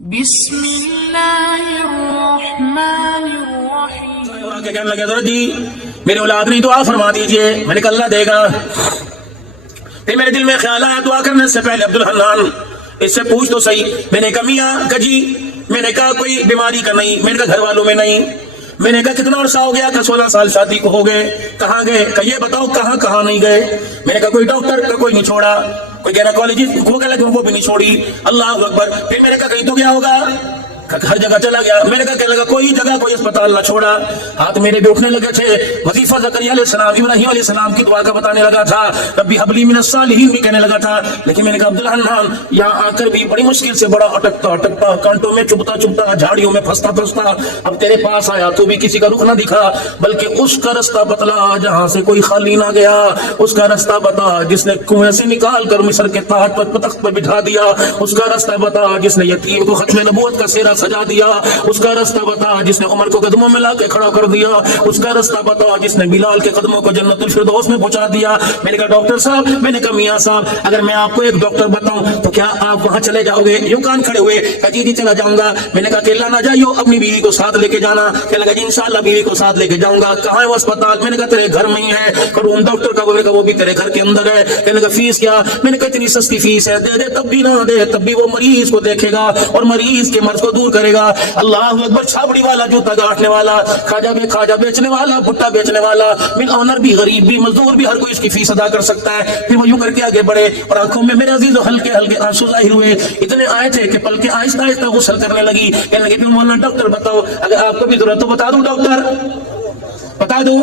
بسم اللہ الرحمن الرحیم. اور آگے کہنے لگے حضرت جی میری اولاد نہیں دعا فرما دیجئے. میں نے کہا اللہ دے گا. پھر میرے دل میں خیال آیا دعا کرنے سے پہلے عبدالحنان اس سے پوچھ تو صحیح. میں نے کہا میاں کجی، میں نے کہا کوئی بیماری کا نہیں، میں نے کہا گھر والوں میں نہیں. میں نے کہا کتنا عرصہ ہو گیا؟ کہ 16 سال شادی کو ہو گئے. کہاں گئے؟ کہ یہ بتاؤ کہاں نہیں گئے. میں نے کہا کوئی ڈاکٹر کا کوئی نہیں چھوڑا، کوئی گینیکالوجسٹ وہ کہہ لگا وہ بھی نہیں چھوڑی. اللہ اکبر. پھر میں نے کہا کہیں تو گیا ہوگا؟ ہر جگہ چلا گیا. میں نے کہا کہنے لگا کوئی جگہ کوئی اسپتال نہ چھوڑا. ہاتھ میرے بھی اٹھنے لگے تھے. وظیفہ زکریا علیہ السلام ابراہیم علیہ السلام کی دعا کا بتانے لگا تھا. ربی حب لی من الصالحین بھی کہنے لگا تھا. لیکن میں نے کہا عبدالحنان یہاں آ کر بھی بڑی مشکل سے بڑا اٹکتا کانٹوں میں چبھتا جھاڑیوں میں پھنستا اب تیرے پاس آیا تو بھی کسی کا رخ نہ دکھا، بلکہ اس کا رستہ بتلا جہاں سے کوئی خالی نہ گیا. اس کا رستہ بتا جس نے کنویں سے نکال کر مصر کے تخت پر بٹھا دیا. اس کا رستہ بتا جس نے یتیم کو ختم نبوت کا سیرا سجا دیا. اس کا رستہ بتا جس نے عمر کو قدموں میں لا کے کھڑا کر دیا. اس کا رستہ بتا جس نے بلال کے قدموں کو جنت الفردوس میں پہنچا دیا. میں نے کہا ڈاکٹر صاحب، میں نے کہا میاں صاحب، اگر میں آپ کو ایک ڈاکٹر بتاؤں تو کیا آپ وہاں چلے جاؤ گے؟ یوں کان کھڑے ہوئے کہ جی چلا جاؤں گا. میں نے کہا اکیلا نہ جائیو، اپنی بیوی کو ساتھ لے کے جانا. کہنے لگا جی انشاءاللہ بیوی کو ساتھ لے کے جاؤں گا. کہاں ہے وہ اسپتال؟ میں نے کہا تیرے گھر میں ہی ہے. روم ڈاکٹر کا وہ بھی تیرے گھر کے اندر ہے. کہنے لگا فیس کیا؟ میں نے کہا اتنی سستی فیس ہے، دے تب بھی نہ دے تب بھی وہ مریض کو دیکھے گا اور مریض کے مرض کو دور کرے گا. اللہ اکبر. چھاپڑی والا، جوتا گاٹھنے والا، کھاجا بیچنے والا، بھٹا بیچنے والا، مل آنر بھی، غریب بھی، مزدور بھی، ہر کوئی اس کی فیس ادا کر سکتا ہے. پھر وہ یوں کر کے آگے بڑھے اور آنکھوں میں میرے عزیز ہلکے آنسو ظاہر ہوئے. اتنے آئے تھے کہ پلکیں آہستہ غسل کرنے لگی. کہنے لگے پھر مولانا ڈاکٹر بتاؤ، اگر آپ کو بھی ضرورت تو بتا دوں ڈاکٹر، بتا دوں.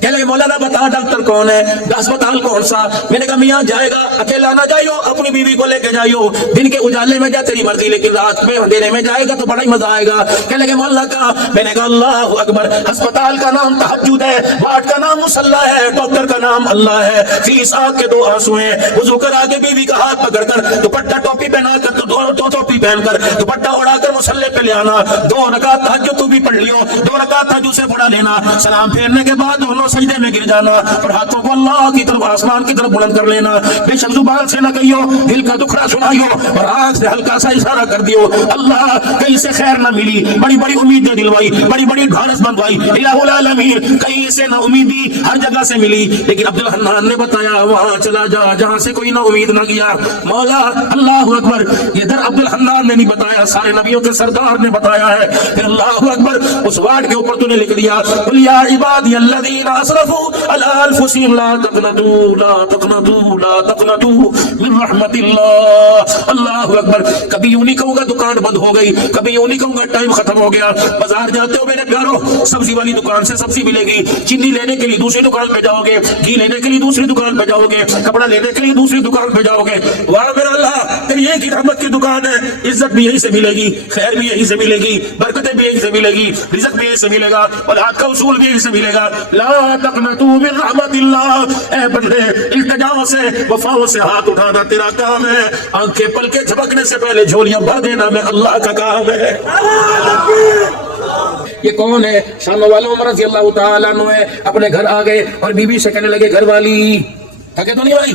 کہنے لگے مولانا بتا ڈاکٹر کون ہے، اسپتال کون سا؟ میں نے کہا میاں جائے گا اکیلا نہ جائیو، اپنی بیوی کو لے کے جائیو. دن کے اجالے میں جا تیری مرضی، لیکن رات میں اندھیرے میں جائے گا تو بڑا ہی مزہ آئے گا. کہنے لگے مولانا کا. میں نے کہا اللہ اکبر. اسپتال کا نام تہجد ہے، وارڈ کا نام مصلی ہے، ڈاکٹر کا نام اللہ ہے. فیس آنکھ کے 2 آنسو ہیں. وضو کرا کے بیوی کا ہاتھ پکڑ کر دوپٹہ ٹوپی پہنا کر ٹوپی پہن کر دوپٹہ اڑا کر مصلی پہ لے آنا. 2 رکعت تہجد تو بھی پڑھ لیو، 2 رکعت تہجد سے پڑھا لینا. سلام پھیرنے کے بعد دونوں سجدے میں گر جانا اور ہاتھوں کو اللہ کی طرف، آسمان کی طرف بلند کر لینا. بے شک زبان سے نہ کہیو، دل کا دکھڑا سنائیو اور آنکھ سے ہلکا سا اشارہ کر دیو. اللہ کہیں سے خیر نہ ملی، بڑی بڑی امیدیں دلوائی، بڑی بڑی ڈھارس بندوائی. الہ العالمین کہیں سے نہ امیدی ہر جگہ سے ملی، لیکن عبدالحنان نے بتایا وہاں چلا جا جہاں سے کوئی نہ امید نہ گیا. مولا اللہ اکبر. یہ در عبدالحنان نے نہیں بتایا، سارے نبیوں کے سردار نے بتایا ہے. پھر اللہ اکبر اس وارڈ کے اوپر تو نے لکھ دیا قل یا عبادی الذین اسرفوا علی انفسهم لا تقنطوا من رحمت اللہ. اللہ اکبر. کبھی یوں نہیں کہوں گا دکان بند ہو گئی، کبھی یوں نہیں کہوں گا ٹائم ختم ہو گیا. بازار جاتے ہو میرے پیارو، سبزی والی دکان سے سبزی ملے گی، چینی لینے کے لیے دوسری دکان پہ جاؤ گے، گھی لینے کے لیے دوسری دکان پہ جاؤ گے، کپڑا لینے کے لیے دوسری دکان پہ جاؤ گے. واہ میرا اللہ، تیری ایک ہی رحمت کی دکان ہے. عزت بھی یہی سے ملے گی، خیر بھی یہی سے ملے گی، برکتیں بھی یہی سے ملے گی، رزق بھی یہی سے ملے گا، اولاد کا اصول بھی یہی سے ملے گا. لا تقنطوا من رحمت اللہ. اے بندے التجاؤں سے، وفاؤں سے ہاتھ اٹھانا تیرا کام ہے. آنکھیں پلکیں جھپکنے سے پہلے جھولیاں بھر دینا میں اللہ کا کام ہے. یہ کون ہے؟ شام والا عمر رضی اللہ تعالیٰ عنہ ہے. اپنے گھر آ گئے اور بیوی سے کہنے لگے گھر والی تھکے تو نہیں بھائی؟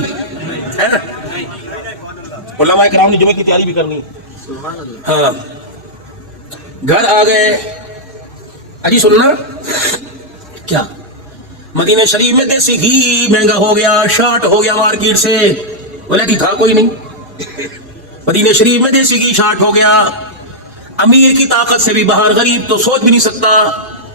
علماء کرام نے جمعے کی تیاری بھی کرنی. ہاں گھر آ گئے. اجی سننا کیا مدینہ شریف میں دیسی گھی مہنگا ہو گیا، شارٹ ہو گیا مارکیٹ سے. بولے کہ تھا کوئی نہیں. مدینہ شریف میں دیسی گھی شارٹ ہو گیا. امیر کی طاقت سے بھی باہر، غریب تو سوچ بھی نہیں سکتا.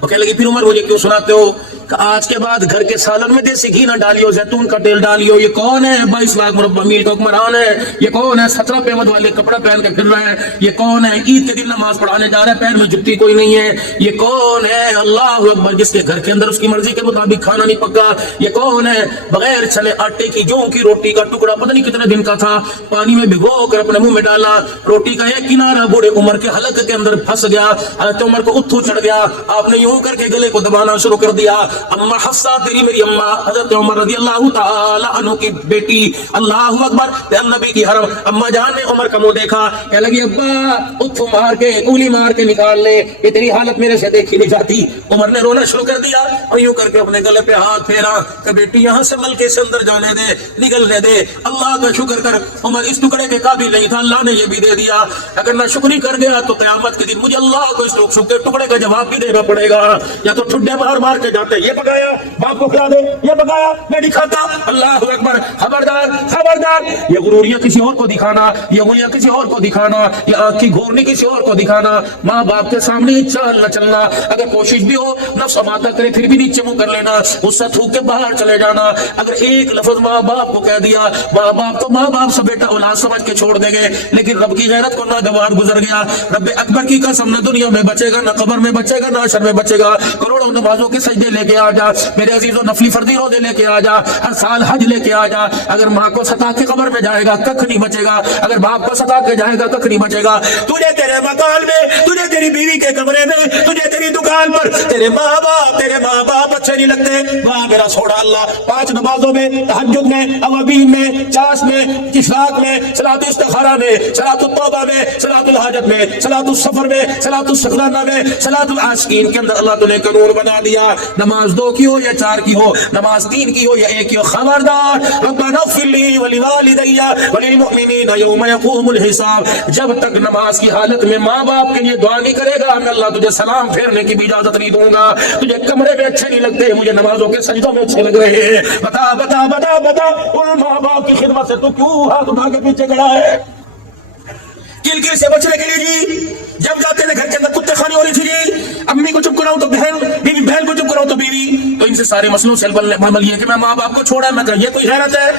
وہ کہنے لگے پھر عمر مجھے کیوں سناتے ہو کہ آج کے بعد گھر کے سالن میں دیسی گھی نہ ڈالیو، زیتون کا تیل ڈالیو. یہ کون ہے؟ 22 لاکھ مربع میل کا حکمران ہے. یہ کون ہے؟ 17 پیمد والے کپڑا پہن کے پھر رہا ہے. یہ کون ہے؟ عید کے دن نماز پڑھانے جا رہا ہے، پیر میں جُتی کوئی نہیں ہے. یہ کون ہے؟ اللہ اکبر. جس کے گھر کے اندر اس کی مرضی کے مطابق کھانا نہیں پکا. یہ کون ہے؟ بغیر چھلے آٹے کی جوں کی روٹی کا ٹکڑا پتہ نہیں کتنے دن کا تھا، پانی میں بھگو کر اپنے منہ میں ڈالا. روٹی کا ایک کنارہ بوڑھے عمر کے حلق کے اندر پھنس گیا. حضرت عمر کو اتھو چڑھ گیا. آپ نے یوں کر کے گلے کو دبانا شروع کر دیا. اما حفصہ تیری میری اما حضرت عمر رضی اللہ تعالی عنہ کی بیٹی، اللہ اکبر، نبی کی حرم اما جان نے عمر کا منہ دیکھا، کہنے لگی ابا اٹھ مار کے گولی مار کے نکال لے، یہ تیری حالت میرے سے دیکھی نہیں جاتی۔ عمر نے رونا شروع کر دیا اور یوں کر کے اپنے گلے پہ ہاتھ پھیرا کہ بیٹی یہاں سے ملکے سے اندر جانے دے، نکلنے دے، اللہ کا شکر کر۔ عمر اس ٹکڑے کے قابل نہیں تھا، اللہ نے یہ بھی دے دیا، اگر نہ شکری کر گیا تو قیامت کے دن مجھے اللہ کو اس کے ٹکڑے کا جواب بھی دینا پڑے گا، یا تو ٹھڈے مار مار کے جاتے یہ پکایا باپ کو کھلا دے، یہ پکایا میں نہیں کھاتا، اللہ اکبر۔ خبردار خبردار، یہ غروریاں کسی اور کو دکھانا، یہ انگلیاں کسی اور کو دکھانا، یہ آنکھ کی گھورنی کسی اور کو دکھانا، ماں باپ کے سامنے چال نہ چلنا، اگر کوشش بھی ہو نفس ماتا کرے پھر بھی نیچے منہ کر لینا، غصہ تھوک کے باہر چلے جانا، اگر ایک لفظ ماں باپ کو کہہ دیا، ماں باپ تو ماں باپ سے بیٹا اولاد سمجھ کے چھوڑ دیں گے، لیکن رب کی غیرت کو ناگوار گزر گیا، رب اکبر کی قسم نہ دنیا میں بچے گا، نہ قبر میں بچے گا، نہ عشر میں بچے گا، کروڑوں نمازوں کے سجدے لے کے آ جا میرے عزیزوں، نفلی فردی روزے لے کے آ جا، ہر سال حج لے کے آ جا، اگر ماں کو ستا کے قبر میں جائے گا ککھ نہیں بچے گا، اگر باپ کو ستا کے جائے گا ککھ نہیں بچے گا، تجھے تیرے مکان میں، تجھے تیری بیوی کے کمرے میں، تجھے تیری دکان پر تیرے ماں باپ اچھے نہیں لگتے، وہاں میرا سوڑا اللہ 5 نمازوں میں، تہجد میں، اوابین میں، چاس میں، اشراق میں، صلاۃ استخارہ میں، صلاۃ التوبہ میں، صلاۃ الحاجت میں، صلاۃ السفر میں، صلاۃ السخرانہ میں، صلاۃ العاشقین کے اندر اللہ تعالی نے قانون بنا دیا، نماز 2 کی ہو یا 4 کی ہو، نماز 3 کی ہو یا 1 کی ہو، خبردار ربنا اغفر لی ولوالدی وللمؤمنین یوم یقوم الحساب، جب تک نماز کی حالت میں ماں باپ کے لیے دعا نہیں کرے گا میں اللہ تجھے سلام پھیرنے کی بھی اجازت نہیں دوں گا، تجھے کمرے میں اچھے نہیں لگتے مجھے نمازوں کے سجدوں میں اچھے لگ رہے ہیں، بتا بتا بتا بتا ان ماں باپ کی خدمت سے تو کیوں ہاتھ اٹھا کے پیچھے کھڑا ہے؟ کل سے بچنے کے لیے جی، جب جاتے تھے گھر کے اندر کتے خانی ہو رہی تھی جی، امی کو چپ کراؤں تو بہن، بیوی بہن کو چپ کراؤں تو بیوی، تو ان سے سارے مسئلوں سے عمل یہ کہ میں ماں باپ کو چھوڑا ہے، میں کہا یہ کوئی غیرت ہے؟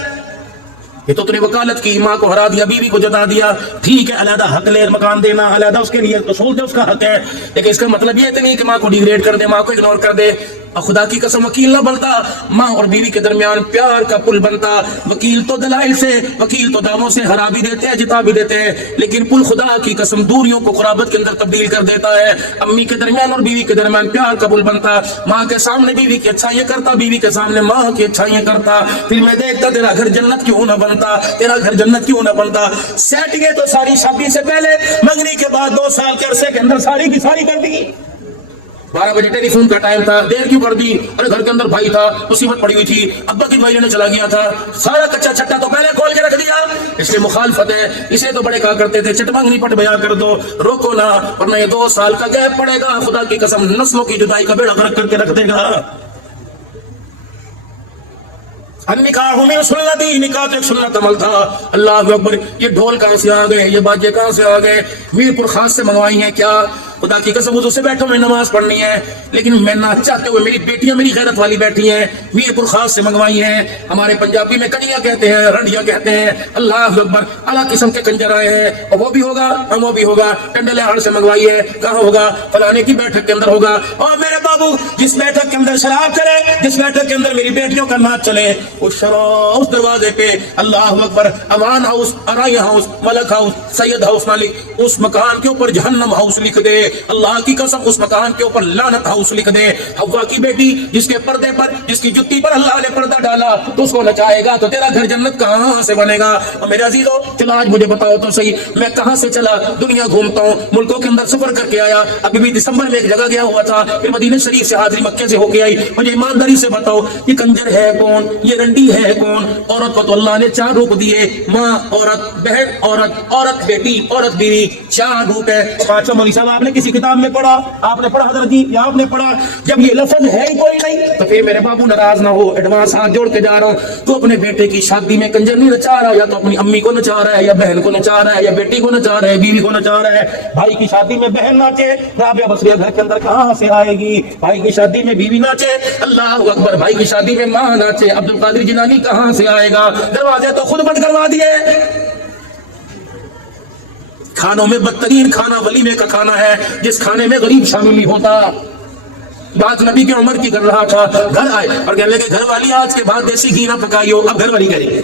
یہ تو نے وکالت کی، ماں کو ہرا دیا، بیوی کو جتا دیا، ٹھیک ہے علیحدہ حق لے، مکان دینا علیحدہ اس کے لیے اصول دے، اس کا حق ہے، لیکن اس کا مطلب یہ نہیں کہ ماں کو ڈیگریڈ کر دے، ماں کو اگنور کر دے، اور خدا کی قسم وکیل نہ بنتا، ماں اور بیوی کے درمیان پیار کا پل بنتا، وکیل تو دلائل سے، وکیل تو دعووں سے ہرا بھی دیتے ہیں جتا بھی دیتے ہیں، لیکن پل خدا کی قسم دوریوں کو قرابت کے اندر تبدیل کر دیتا ہے، امی کے درمیان اور بیوی کے درمیان پیار کا پل بنتا، ماں کے سامنے بیوی کی اچھائیاں کرتا، بیوی کے سامنے ماں کی اچھائیاں کرتا، پھر میں دیکھتا تیرا گھر جنت کیوں نہ بنتا، تیرا گھر جنت کیوں نہ بنتا، سیٹنگیں تو ساری شادی سے پہلے، منگنی کے بعد 2 سال کے عرصے کے اندر ساری کی ساری کر دی، 12 بجے ٹیلی فون کا ٹائم تھا، دیر کیوں کر دی؟ ارے گھر کے اندر بھائی تھا، مصیبت پڑی ہوئی تھی، ابا کی دوائی لینے چلا گیا تھا، سارا کچا چھٹا تو پہلے کھول کے رکھ دیا، اس لیے مخالفت ہے، اسے تو بڑے کہا کرتے تھے چٹمنگنی پٹ بیاہ کر دو، روکو نہ، ورنہ یہ 2 سال کا گیپ پڑے گا، خدا کی قسم نسلوں کی جدائی کا بیڑا غرق کر کے رکھ دے گا۔ نکاح میں سنتی، نکاح تو ایک سنت عمل تھا، اللہ اکبر، یہ ڈھول کہاں سے آ گئے، یہ باجے کہاں سے آ گئے، میر پور خاص سے منگوائی ہیں کیا؟ خدا کی قسم وضو سے بیٹھو میں نماز پڑھنی ہے، لیکن میں نہ چاہتے ہوئے میری بیٹیاں میری غیرت والی بیٹھی ہیں، میر پور خاص سے منگوائی ہیں، ہمارے پنجابی میں کنیا کہتے ہیں، رنڈیا کہتے ہیں، اللہ اکبر، اعلیٰ قسم کے کنجر آئے ہیں، اور وہ بھی ہوگا وہ بھی ہوگا، ٹنڈے ہاڑ سے منگوائی ہے، کہاں ہوگا؟ فلانے کی بیٹھک کے اندر ہوگا، اور میرے بابو جس بیٹھک کے اندر شراب چلے، جس بیٹھک کے اندر میری بیٹیوں کا ناچ چلے، اس شراب اس دروازے پہ اللہ اکبر امان ہاؤس، ارائی ہاؤس، ملک ہاؤس، سید ہاؤس مالک، اس مکان کے اوپر جہنم ہاؤس لکھ دے، اللہ کی قسم اس مکان کے اوپر لعنت ہاؤس لکھ دے، حوا کی بیٹی جس کے پردے پر، جس کی جتی پر اللہ نے پردہ ڈالا تو اس کو نچائے گا، تو تیرا گھر جنت کہاں سے بنے گا؟ اور میرے عزیزو چلا آج مجھے بتاؤ تو صحیح، میں کہاں سے چلا، دنیا گھومتا ہوں، ملکوں کے اندر سفر کر کے آیا، ابھی بھی دسمبر میں ایک جگہ گیا ہوا تھا، پھر مدینہ شریف سے حاضری مکے سے ہو کے آئی، مجھے ایمانداری سے بتاؤ یہ کنجر ہے کون، یہ رنڈی ہے کون؟ عورت کو تو اللہ نے 4 روپ دیے، ماں عورت، بہن عورت، عورت بیٹی، عورت بیوی، 4 روپ ہے۔ اچھا مولوی صاحب آپ نے کسی کتاب میں پڑھا، آپ نے پڑھا حضرت جی، یا آپ نے پڑھا؟ جب یہ لفظ ہے ہی کوئی نہیں تو پھر میرے بابو ناراض نہ ہو، ایڈوانس ہاتھ جوڑ کے جا رہا ہوں، تو اپنے بیٹے کی شادی میں کنجر نہیں نچا رہا، یا تو اپنی امی کو نچا رہا ہے، یا بہن کو نچا رہا ہے، یا بیٹی کو نچا رہا ہے، بیوی کو نچا رہا ہے۔ بھائی کی شادی میں بہن ناچے، رابعہ بصریہ گھر کے اندر کہاں سے آئے گی؟ بھائی کی شادی میں بیوی ناچے، اللہ اکبر، بھائی کی شادی میں ماں ناچے، عبد القادر جیلانی کہاں سے آئے گا؟ دروازے تو خود بند کروا دیے۔ کھانوں میں بدترین کھانا ولیمے کا کھانا ہے، جس کھانے میں غریب شامل نہیں ہوتا۔ بات نبی کی عمر کی کر رہا تھا، گھر آئے اور کہنے لگے گھر والی آج کے بعد دیسی گھی نہ پکائی ہو، اب گھر والی کرے گی۔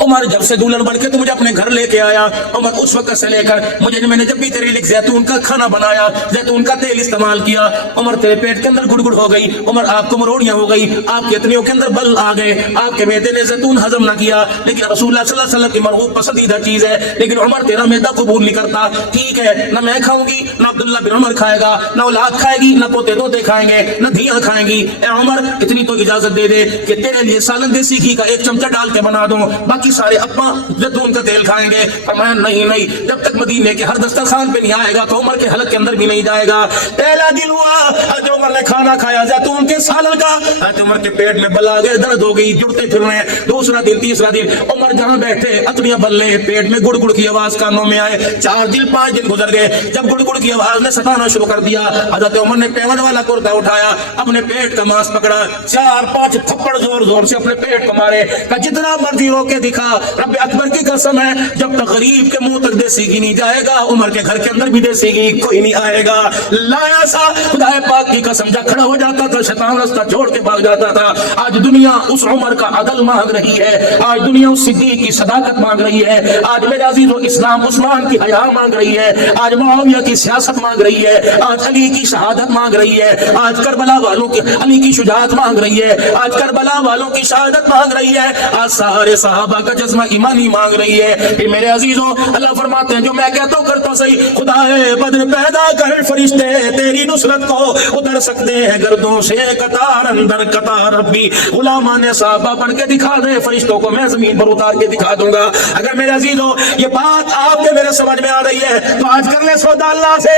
عمر جب سے دلہن بن کے تو مجھے اپنے گھر لے کے آیا، عمر اس وقت سے لے کر میں نے جب بھی تیرے لیے زیتون کا کھانا بنایا، زیتون کا تیل استعمال کیا، عمر تیرے پیٹ کے اندر گڑگڑ ہو گئی، عمر آپ کو مروڑیاں ہو گئی، آپ کی اتنیوں کے اندر بل آ گئے، آپ کے معدے نے زیتون ہضم نہ کیا، لیکن رسول اللہ صلی اللہ علیہ وسلم کی مرغوب پسندیدہ چیز ہے، لیکن عمر تیرا معدہ قبول نہیں کرتا۔ ٹھیک ہے، نہ میں کھاؤں گی، نہ عبداللہ بن عمر کھائے گا، نہ اولاد کھائے گی، نہ پوتے دوتے کھائیں گے، نہ دھیاں کھائیں گی۔ اے عمر اتنی تو اجازت دے دے کہ تیرے لیے سالن دیسی گھی کا 1 چمچہ ڈال کے بنا دوں، باقی سارے اپا زیتون کا تیل کھائیں گے۔ فرمایا نہیں، جب تک مدینے کے ہر دسترخوان پہ نہیں آئے گا تو عمر کے حلق کے اندر بھی نہیں جائے گا۔ پہلا دن ہوا حضرت عمر نے کھانا کھایا زیتون کے سالن کا، حضرت عمر کے پیٹ میں بل آ گئے، درد ہو گئی، جڑتے پھر رہے ہیں۔ دوسرا دن، تیسرا دن، عمر جہاں بیٹھے اتنیاں بلے، پیٹ میں گڑ گڑ کی آواز کانوں میں آئے۔ 4 دن 5 دن گزر گئے، جب گڑ گڑ کی آواز نے ستانا شروع کر دیا، حضرت عمر نے پیون والا کرتا اٹھایا، اپنے پیٹ کا ماس پکڑا، 4-5 تھپڑ زور زور سے اپنے پیٹ کو مارے، کہ جتنا مرضی رو کے دکھا، رب اکبر کی قسم ہے جب تک غریب کے منہ تک دیسی گھی نہیں جائے گا، عمر کے گھر کے اندر بھی دیسی گھی کوئی نہیں آئے گا۔ لایا سا خدا پاک کی قسم، جب کھڑا ہو جاتا تھا شیطان راستہ چھوڑ کے بھاگ جاتا تھا۔ آج دنیا اس عمر کا عدل مانگ رہی ہے، آج دنیا اس صدیق کی صداقت مانگ رہی ہے، آج میرے عزیزو اسلام عثمان کی حیا مانگ رہی ہے، آج معاویہ کی سیاست مانگ رہی ہے، آج علی کی شہادت مانگ رہی ہے، آج کربلا والوں کی علی کی شجاعت مانگ رہی ہے، آج کربلا والوں کی شہادت مانگ رہی ہے، آج سارے صحابہ کا جذبہ ایمانی مانگ رہی ہے۔ پھر میرے عزیزوں اللہ فرماتے ہیں جو میں کہتا ہوں کرتا ہوں صحیح، خدا ہے بدر پیدا کر فرشتے تیری نصرت کو اتر سکتے ہیں گردوں سے قطار اندر قطار، ربی غلامان صحابہ پڑھ کے دکھا دے فرشتوں کو میں زمین پر اتار کے دکھا دوں گا۔ اگر میرے عزیزوں یہ بات آپ کے میرے سمجھ میں آ رہی ہے تو آج کر لیں سودا اللہ سے،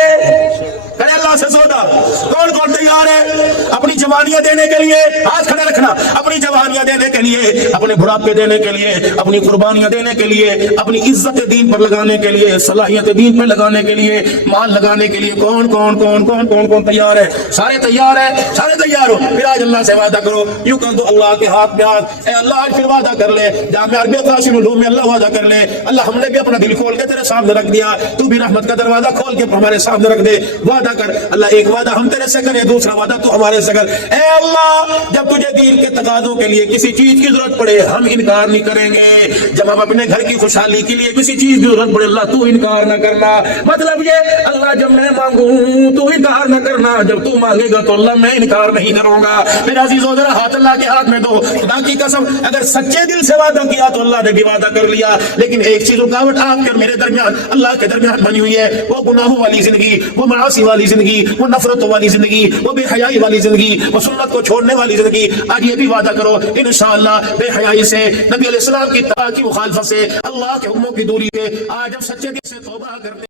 کرے اللہ سے سودا۔ کون کون تیار ہے اپنی جوانیاں دینے کے لیے؟ ہاتھ کھڑے رکھنا، اپنی جوانیاں دینے کے لیے، اپنے بڑھاپے دینے کے لیے، اپنی قربانیاں دینے کے لیے، اپنی عزت دین پر لگانے کے لیے، صلاحیت دین پر لگانے کے لیے، مال لگانے کے لیے کون کون کون کون کون کون تیار ہے؟ سارے تیار ہیں، سارے تیار ہو؟ پھر آج اللہ سے وعدہ کرو، یوں کر دو اللہ کے ہاتھ میں ہاتھ، اے اللہ آج پھر وعدہ کر لے، جامعہ عربیہ قاسم علوم میں اللہ وعدہ کر لے، اللہ ہم نے بھی اپنا دل کھول کے تیرے سامنے رکھ دیا، تو بھی رحمت کا دروازہ کھول کے ہمارے سامنے رکھ دے۔ وعدہ کر اللہ، ایک وعدہ ہم تیرے سے کرے، دوسرا وعدہ تو ہمارے سے کر۔ اے اللہ جب تجھے دین کے تقاضوں کے لیے کسی چیز کی ضرورت پڑے ہم انکار نہیں کریں گے، جب ہم اپنے گھر کی خوشحالی کے لیے کسی چیز کی ضرورت پڑے اللہ تو انکار نہ کرنا۔ مطلب یہ اللہ جب میں مانگوں تو انکار نہ کرنا، جب تو مانگے گا تو اللہ میں انکار نہیں کروں گا۔ میرے عزیزو ذرا ہاتھ اللہ کے ہاتھ میں دو، خدا کی قسم اگر سچے دل سے وعدہ کیا تو اللہ نے بھی وعدہ کر لیا، لیکن ایک چیز رکاوٹ آپ کے اور میرے درمیان اللہ کے درمیان بنی ہوئی ہے، وہ گناہوں والی زندگی، وہ معاصی والی زندگی، وہ نفرتوں والی زندگی، وہ بے حیائی والی زندگی، وہ سنت کو چھوڑنے والی زندگی۔ آج یہ بھی وعدہ کرو انشاءاللہ بے حیائی سے، نبی علیہ السلام کی اتباع کی مخالفت سے، اللہ کے حکموں کی دوری سے، آج ہم سچے دل سے توبہ کرتے